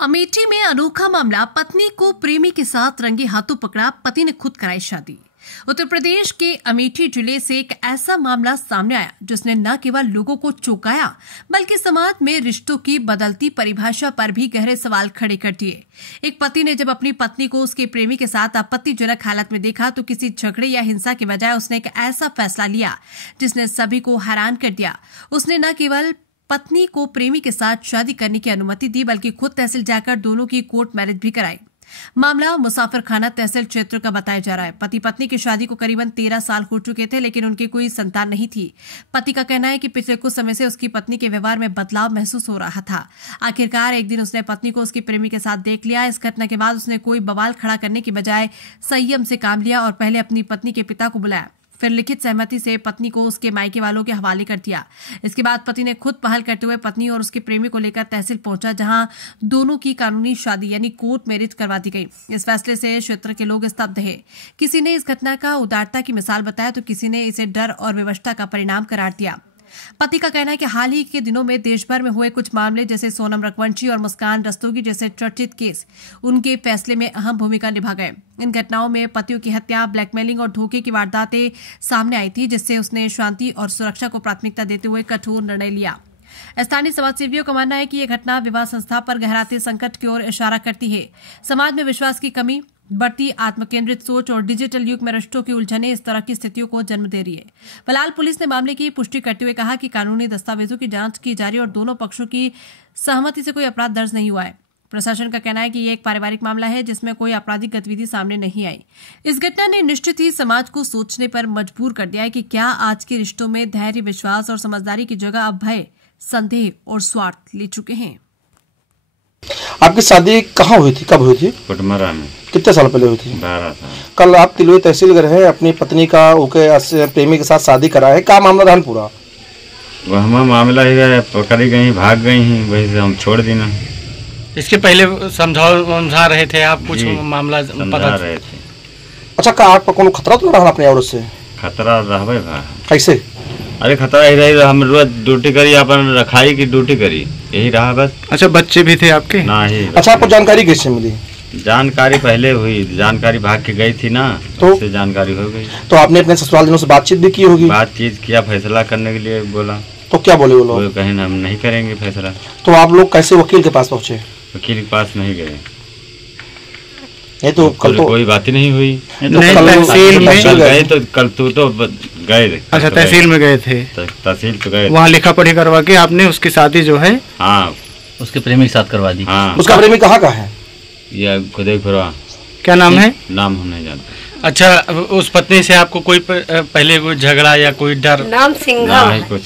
अमेठी में अनोखा मामला, पत्नी को प्रेमी के साथ रंगे हाथों पकड़ा, पति ने खुद कराई शादी। उत्तर प्रदेश के अमेठी जिले से एक ऐसा मामला सामने आया जिसने न केवल लोगों को चौंकाया बल्कि समाज में रिश्तों की बदलती परिभाषा पर भी गहरे सवाल खड़े कर दिए। एक पति ने जब अपनी पत्नी को उसके प्रेमी के साथ आपत्तिजनक हालत में देखा तो किसी झगड़े या हिंसा के बजाय उसने एक ऐसा फैसला लिया जिसने सभी को हैरान कर दिया। उसने न केवल पत्नी को प्रेमी के साथ शादी करने की अनुमति दी बल्कि खुद तहसील जाकर दोनों की कोर्ट मैरिज भी कराई। मामला मुसाफिर खाना तहसील क्षेत्र का बताया जा रहा है। पति पत्नी की शादी को करीबन 13 साल हो चुके थे, लेकिन उनकी कोई संतान नहीं थी। पति का कहना है कि पिछले कुछ समय से उसकी पत्नी के व्यवहार में बदलाव महसूस हो रहा था। आखिरकार एक दिन उसने पत्नी को उसके प्रेमी के साथ देख लिया। इस घटना के बाद उसने कोई बवाल खड़ा करने की बजाय संयम से काम लिया और पहले अपनी पत्नी के पिता को बुलाया, फिर लिखित सहमति से पत्नी को उसके मायके वालों के हवाले कर दिया। इसके बाद पति ने खुद पहल करते हुए पत्नी और उसके प्रेमी को लेकर तहसील पहुंचा, जहां दोनों की कानूनी शादी यानी कोर्ट मैरिज करवा दी गई। इस फैसले से क्षेत्र के लोग स्तब्ध हैं। किसी ने इस घटना का उदारता की मिसाल बताया तो किसी ने इसे डर और विवशता का परिणाम करार दिया। पति का कहना है कि हाल ही के दिनों में देश भर में हुए कुछ मामले जैसे सोनम रघुवंशी और मुस्कान रस्तोगी जैसे चर्चित केस उनके फैसले में अहम भूमिका निभा गए। इन घटनाओं में पतियों की हत्या, ब्लैकमेलिंग और धोखे की वारदातें सामने आई थी, जिससे उसने शांति और सुरक्षा को प्राथमिकता देते हुए कठोर निर्णय लिया। स्थानीय समाजसेवियों का मानना है कि यह घटना विवाह संस्था पर गहराते संकट की ओर इशारा करती है। समाज में विश्वास की कमी, बढ़ती आत्मकेंद्रित सोच और डिजिटल युग में रिश्तों की उलझने इस तरह की स्थितियों को जन्म दे रही है। फिलहाल पुलिस ने मामले की पुष्टि करते हुए कहा कि कानूनी दस्तावेजों की जांच की जा रही है और दोनों पक्षों की सहमति से कोई अपराध दर्ज नहीं हुआ है। प्रशासन का कहना है कि ये एक पारिवारिक मामला है जिसमें कोई आपराधिक गतिविधि सामने नहीं आई। इस घटना ने निश्चित ही समाज को सोचने पर मजबूर कर दिया है कि क्या आज के रिश्तों में धैर्य, विश्वास और समझदारी की जगह अब भय, संदेह और स्वार्थ ले चुके हैं। आपकी शादी कहाँ हुई थी, कब हुई थी? पटमरा में। कितने साल पहले हुई थी? 12 साल। कल आप तिलवे तहसील गए हैं, अपनी पत्नी का ओके प्रेमी के साथ शादी करा है, क्या मामला रहा पूरा? वह मामला ही पकड़ी गई, भाग गई हैं, वही से हम छोड़ देना। इसके पहले समझा रहे थे आप, कुछ मामला पता रहे थे। अच्छा, का आपको कोनो खतरा तो रहा अपने औरत से? खतरा रहबे बा। कैसे? अरे खतरा ही रही, हम रोज ड्यूटी करी, अपन रखाई की ड्यूटी करी, यही रहा बस। अच्छा, बच्चे भी थे आपके? नहीं। अच्छा, आपको जानकारी कैसे मिली? जानकारी पहले हुई, जानकारी भाग के गई थी ना, तो उससे जानकारी हो गई। तो आपने अपने ससुराल दिनों से बातचीत भी की होगी? बातचीत किया, फैसला करने के लिए बोला। तो क्या बोले वो लोग? वो कहें हम नहीं करेंगे फैसला। तो आप लोग कैसे वकील के पास पहुँचे? वकील के पास नहीं गए, ये तो कल तो कोई बात ही नहीं हुई। तहसील में गए तो कल तू तो गए। अच्छा, तहसील में गए थे? तहसील तो गए, वहाँ लिखा पढ़ी करवा के आपने उसकी शादी जो है उसके प्रेमी के साथ करवा दी। उसका प्रेमी कहाँ का है? या खुदेपुरवा। क्या नाम है? नाम हम नहीं जानते। अच्छा, उस पत्नी से आपको कोई पहले कोई झगड़ा या कोई डर? नाम सिंघम है। कुछ